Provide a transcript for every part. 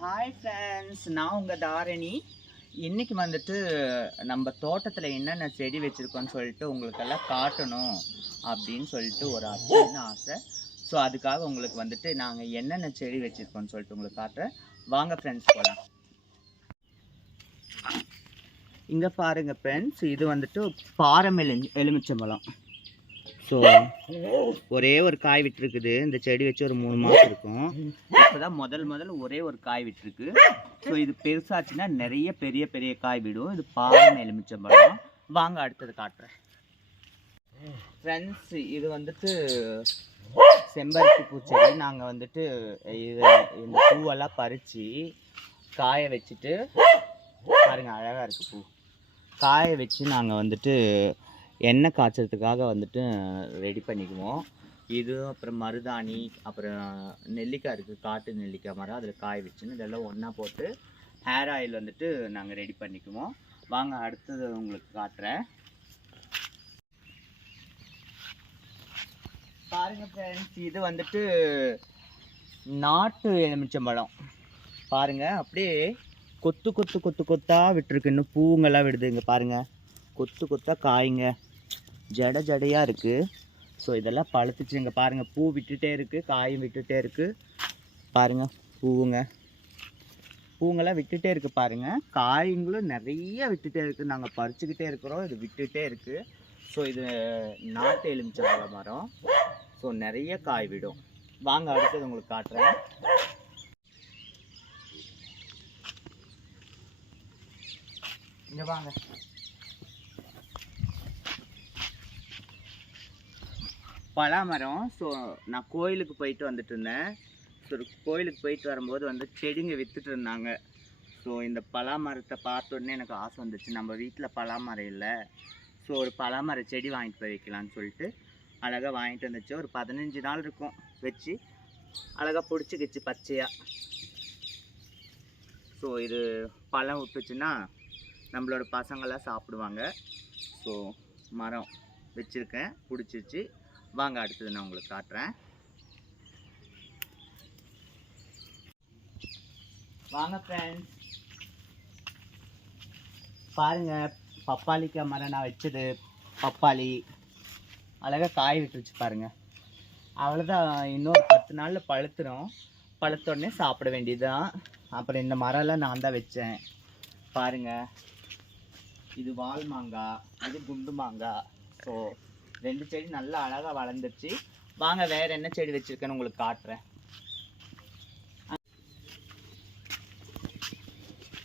Hi friends நான் உங்கள் தாரணி. இன்றைக்கி வந்துட்டு நம்ம தோட்டத்தில் என்னென்ன செடி வச்சுருக்கோன்னு சொல்லிட்டு உங்களுக்கெல்லாம் காட்டணும் அப்படின்னு சொல்லிட்டு ஒரு சின்ன ஆசை. ஸோ அதுக்காக உங்களுக்கு வந்துட்டு நாங்கள் என்னென்ன செடி வச்சுருக்கோன்னு சொல்லிட்டு உங்களுக்கு காட்டுறேன். வாங்க ஃப்ரெண்ட்ஸ் போகலாம் இங்கே பாருங்கள் ஃப்ரெண்ட்ஸ் இது வந்துட்டு பாரமெலி எலுமிச்சம்பழம் ஸோ ஒரே ஒரு காய் விட்டுருக்குது. இந்த செடி வச்சு ஒரு மூணு மாதம் இருக்கும். இப்போதான் முதல் முதல் ஒரே ஒரு காய் விட்டுருக்கு. ஸோ இது பெருசாச்சுன்னா நிறைய பெரிய பெரிய காய் விடும். இது பாரம் எலுமிச்சம்பழம் வாங்க அடுத்தது காட்டுறேன். ஃப்ரெண்ட்ஸ் இது வந்துட்டு செம்பருத்தி பூச்செடி நாங்கள் வந்துட்டு இது இந்த பூவெல்லாம் பறித்து காய வச்சுட்டு பாருங்கள் அழகாக இருக்குது பூ. காய வச்சு நாங்கள் வந்துட்டு எண்ணெய் காய்ச்சறதுக்காக வந்துட்டு ரெடி பண்ணிக்குவோம். இது அப்புறம் மருதாணி அப்புறம் நெல்லிக்காய் இருக்குது காட்டு நெல்லிக்காய் மரம் அதில் காய வச்சுன்னு இதெல்லாம் ஒன்றா போட்டு ஹேர் ஆயில் வந்துட்டு நாங்கள் ரெடி பண்ணிக்குவோம். வாங்க அடுத்தது உங்களுக்கு காட்டுறேன். பாருங்கள் ஃப்ரெண்ட்ஸ் இது வந்துட்டு நாட்டு எலுமிச்சம்பழம். பாருங்கள் அப்படியே கொத்து கொத்து கொத்து கொத்தாக விட்டுருக்கு. இன்னும் பூங்கெல்லாம் விடுது இங்கே கொத்து கொத்தா காய்ங்க. ஜட ஜடையாக இருக்குது ஸோ இதெல்லாம் பழுத்துச்சு. இங்கே பாருங்கள் பூ விட்டுட்டே இருக்குது காயும் விட்டுட்டே இருக்குது பாருங்கள் பூவுங்க. பூங்கெல்லாம் விட்டுட்டே இருக்குது பாருங்கள் காய்ங்களும் நிறைய விட்டுட்டே இருக்குது நாங்கள் பறிச்சுக்கிட்டே இருக்கிறோம். இது விட்டுட்டே இருக்குது ஸோ இது நாட்டு எலுமிச்சம்பழ மரம். ஸோ நிறைய காய் விடும். வாங்க அடுத்தது உங்களுக்கு காட்டுறேன். இங்கே வாங்க. பலாமரம் ஸோ நான் கோயிலுக்கு போயிட்டு வந்துட்டு இருந்தேன் ஸோ கோயிலுக்கு போயிட்டு வரும்போது வந்து செடிங்க விற்றுட்டு இருந்தாங்க ஸோ இந்த பலாமரத்தை பார்த்தோன்னே எனக்கு ஆசை வந்துச்சு. நம்ம வீட்டில் பலாமரம் இல்லை. ஸோ ஒரு பலாமர செடி வாங்கிட்டு போய் வைக்கலான்னு சொல்லிட்டு அழகாக வாங்கிட்டு வந்துச்சு. ஒரு பதினஞ்சு நாள் இருக்கும் வச்சு. அழகாக பிடிச்சிக்கிச்சு பச்சையாக ஸோ இது பழம் விட்டுச்சுன்னா நம்மளோட பசங்களாம் சாப்பிடுவாங்க. ஸோ மரம் வச்சுருக்கேன். பிடிச்சிச்சு. வாங்க அடுத்தது நான் உங்களுக்கு காட்டுறேன். வாங்க ஃப்ரெண்ட்ஸ் பாருங்க பப்பாளிக்காய் மரம் நான் வச்சது பப்பாளி. அழகாக காய் விட்டுருச்சு பாருங்க. அவ்வளோதான் இன்னொரு பத்து நாளில் பழுத்துரும். பழுத்த உடனே சாப்பிட வேண்டியதுதான். அப்புறம் இந்த மரம்லாம் நான் தான் வச்சேன். பாருங்க. இது வால் மாங்காய் இது குண்டு மாங்காய். ஸோ ரெண்டு செடி நல்லா அழகாக வளர்ந்துருச்சு. வாங்க வேறு என்ன செடி வச்சுருக்கேன்னு உங்களுக்கு காட்டுறேன்.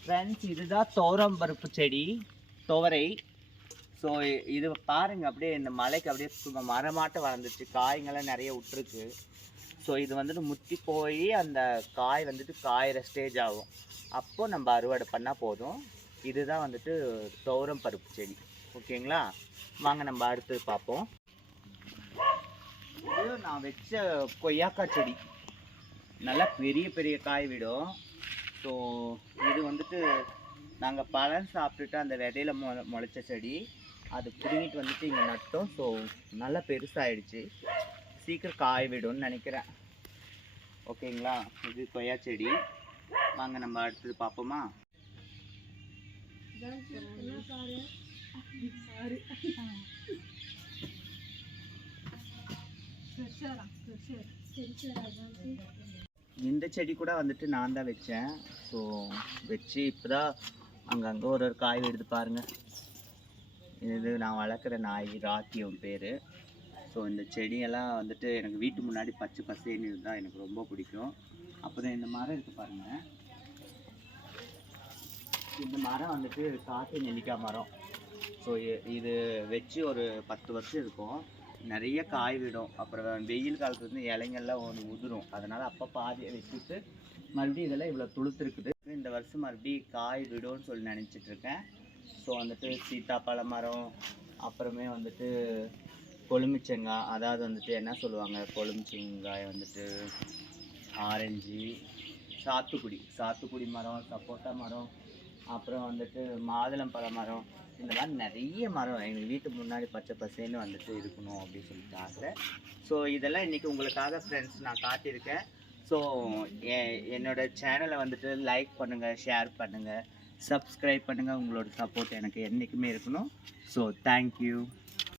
ஃப்ரெண்ட்ஸ் இதுதான் தோரம் பருப்பு செடி துவரை. ஸோ இது பாருங்கள் அப்படியே இந்த மலைக்கு அப்படியே சும்மா மரமாட்ட வளர்ந்துச்சு காய்ங்கெல்லாம் நிறைய விட்டுருக்கு. ஸோ இது வந்துட்டு முத்தி போய் அந்த காய் வந்துட்டு காயிற ஸ்டேஜ் ஆகும். அப்போது நம்ம அறுவடை பண்ணால் போதும். இதுதான் வந்துட்டு துவரம் பருப்பு செடி. ஓகேங்களா? வாங்க நம்ம அடுத்து பார்ப்போம். இது நான் வச்ச கொய்யாக்காய் செடி. நல்லா பெரிய பெரிய காய் விடும். ஸோ இது வந்துட்டு நாங்கள் பழம் சாப்பிட்டுட்டு அந்த விதையில மொ முளைச்ச செடி. அது பிடுங்கிட்டு வந்துட்டு இங்கே நட்டோம். ஸோ நல்லா பெருசாகிடுச்சு சீக்கிரம் காய் விடும்னு நினைக்கிறேன். ஓகேங்களா? இது கொய்யா செடி. வாங்க நம்ம அடுத்தது பார்ப்போமா? இந்த செடி கூட வந்துட்டு நான் தான் வச்சேன். ஸோ வச்சு இப்போதான் அங்கங்கே ஒரு ஒரு காய் எடுத்து பாருங்க. இது நான் வளர்க்குற நாய் ராக்கியம் பேர். ஸோ இந்த செடியெல்லாம் வந்துட்டு எனக்கு வீட்டு முன்னாடி பச்சை பசேன்னு இருந்தால் எனக்கு ரொம்ப பிடிக்கும். அப்புறம் இந்த மரம் இருக்குது பாருங்கள் இந்த மரம் வந்துட்டு காட்டு நெல்லிக்காய் மரம். ஸோ இது வச்சு ஒரு பத்து வருஷம் இருக்கும். நிறைய காய் விடும். அப்புறம் வெயில் காலத்துல இருந்து இலைங்கள்லாம் ஒன்று உதிரும். அதனால் அப்போ பாதியை வச்சுட்டு மறுபடியும் இதெல்லாம் இவ்வளோ துளுத்துருக்குது. இந்த வருஷம் மறுபடியும் காய் விடும்னு சொல்லி நினச்சிட்டு இருக்கேன். ஸோ வந்துட்டு சீத்தாப்பழ மரம் அப்புறமே வந்துட்டு கொழுமிச்சங்காய் அதாவது வந்துட்டு என்ன சொல்லுவாங்க? கொழுமிச்சங்காய் வந்துட்டு ஆரஞ்சு சாத்துக்குடி. சாத்துக்குடி மரம் சப்போட்டா மரம் அப்புறம் வந்துட்டு மாதுளம்பழ மரம் இந்த மாதிரி நிறைய மரம் எங்கள் வீட்டு முன்னாடி பச்சை பசேன்னு வந்துட்டு இருக்கணும் அப்படின்னு சொல்லிட்டு ஆசை. ஸோ இதெல்லாம் இன்றைக்கி உங்களுக்காக ஃப்ரெண்ட்ஸ் நான் காட்டியிருக்கேன் ஸோ என்னோட சேனலை வந்துட்டு லைக் பண்ணுங்கள் ஷேர் பண்ணுங்கள் சப்ஸ்கிரைப் பண்ணுங்கள் உங்களோட சப்போர்ட் எனக்கு என்றைக்குமே இருக்கணும். So thank you